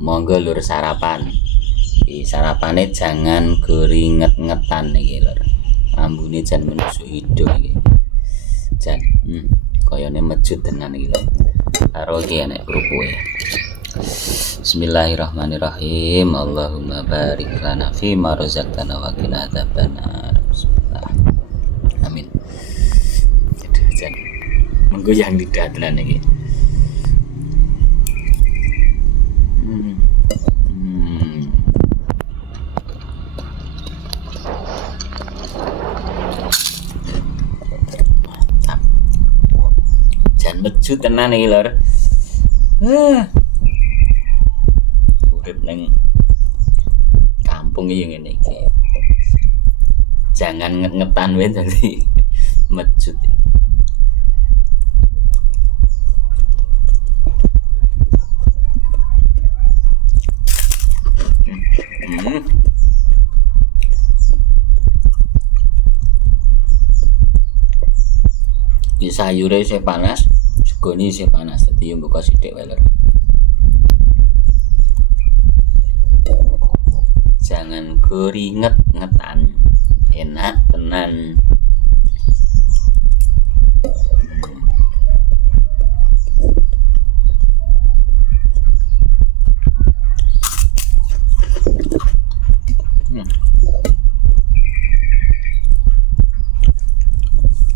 Monggo lur sarapan. Sarapane jangan keringet-ngetan iki lur. Ambune jan menusuk hidung iki. Jan koyone mejut tenan iki lho. Karo iki enek kerupuk. Bismillahirrahmanirrahim. Allahumma barik lana fi ma razaqtana wa qina adzabannar. Bismillah. Amin. Jan menggoyang lidah tenan iki. Jan mejut tenan iki lur. Urip ning kampung iki ngene iki. Jangan nget-ngetan wae dadi mejut. Di sayure isih panas, segone isih panas, dadi yo buka sithik wae lur. Jangan keringet-ngetan. Enak tenan.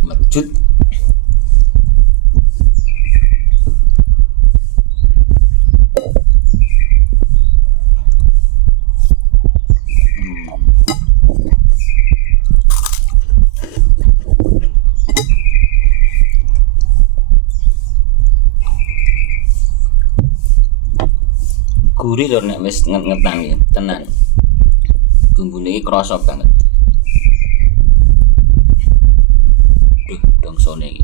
Mejut. Gurih lho nek wis nget-ngetan iki, tenan. Bumbune iki krasa banget. Duh, dongsone iki.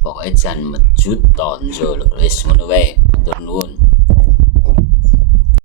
Pokoke jan mejut tonjo lho, wis ngono wae. Matur nuwun.